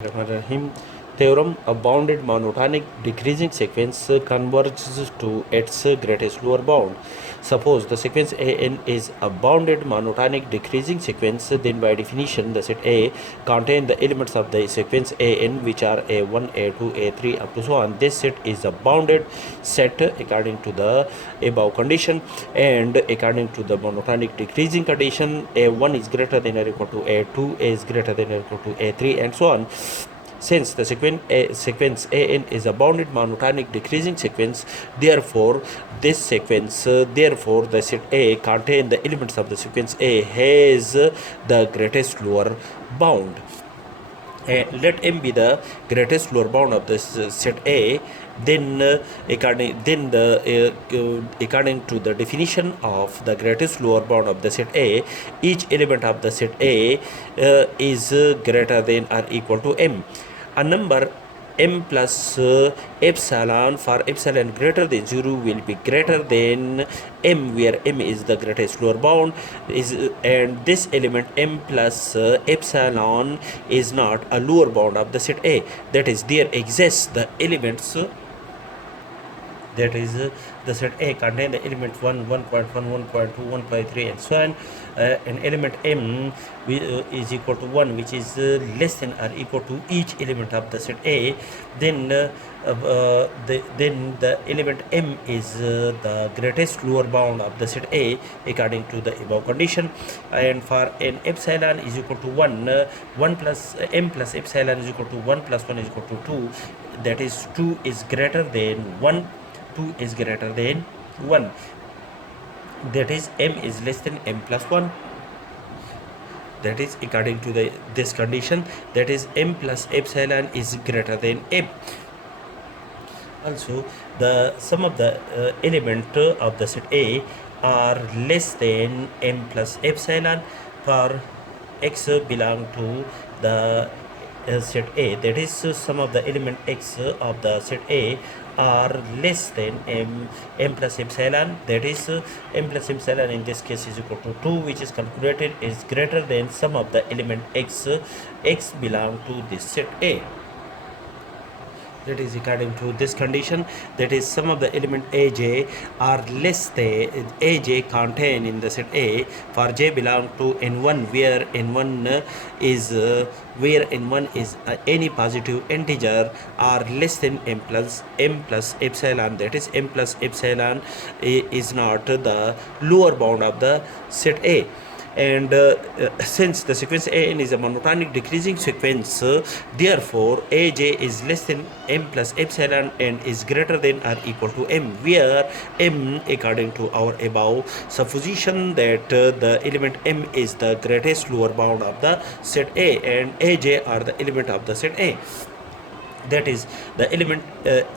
Rahim theorem, a bounded monotonic decreasing sequence converges to its greatest lower bound. Suppose the sequence an is a bounded monotonic decreasing sequence, then by definition the set A contain the elements of the sequence an which are a1, a2, a3 up to so on. This set is a bounded set according to the above condition, and according to the monotonic decreasing condition, a1 is greater than or equal to a2, a is greater than or equal to a3, and so on. Since the sequence an is a bounded monotonic decreasing sequence, therefore therefore the set A contain the elements of the sequence A has the greatest lower bound. Let M be the greatest lower bound of this set A. Then according to the definition of the greatest lower bound of the set A, each element of the set A is greater than or equal to M. A number m plus epsilon for epsilon greater than 0 will be greater than m, where m is the greatest lower bound, and this element m plus epsilon is not a lower bound of the set A. That is, there exists the elements, that is the set A contain the element 1, 1.1, 1.2, 1.3 and so on. An element m is equal to 1, which is less than or equal to each element of the set A. Then the element m is the greatest lower bound of the set A according to the above condition. And for an epsilon is equal to 1, 1 plus m plus epsilon is equal to 1 plus 1 is equal to 2. That is, 2 is greater than 1. 2 is greater than 1. That is, m is less than m plus 1. That is, according to this condition, that is, m plus epsilon is greater than m. Also, the sum of the element of the set A are less than m plus epsilon for x belong to the set A. That is, sum of the element x of the set A are less than m plus epsilon. That is, m plus epsilon in this case is equal to 2, which is calculated is greater than sum of the element x belong to this set A. That is, according to this condition, that is, sum of the element aj are less than aj contained in the set A for j belong to n1, where n1 is any positive integer, are less than m plus epsilon. That is, m plus epsilon is not the lower bound of the set A. And since the sequence an is a monotonic decreasing sequence, therefore aj is less than m plus epsilon and is greater than or equal to m, where m, according to our above supposition, that the element m is the greatest lower bound of the set A and aj are the element of the set A. That is, the element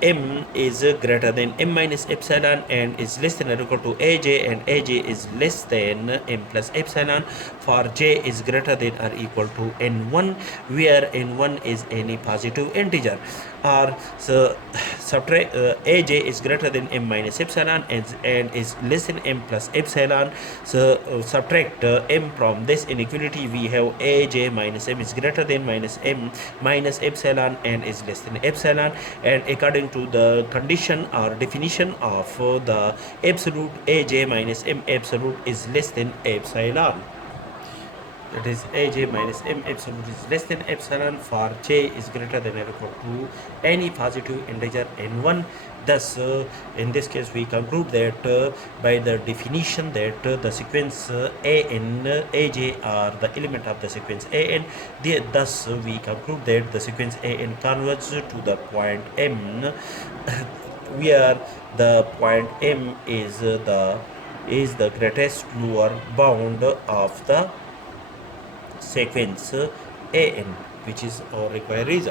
m is greater than m minus epsilon and is less than or equal to aj, and aj is less than m plus epsilon for j is greater than or equal to n1, where n1 is any positive integer. Or so subtract aj is greater than m minus epsilon and is less than m plus epsilon. So subtract m from this inequality, we have aj minus m is greater than minus m minus epsilon and is less than epsilon. And according to the condition or definition of the absolute, aj minus m absolute is less than epsilon. That is, aj minus m absolute is less than epsilon for j is greater than or equal to any positive integer n1. Thus, in this case, we conclude that by the definition that the sequence an, aj are the element of the sequence an. Thus, we conclude that the sequence an converges to the point m, where the point m is the greatest lower bound of the sequence an, which is our required result.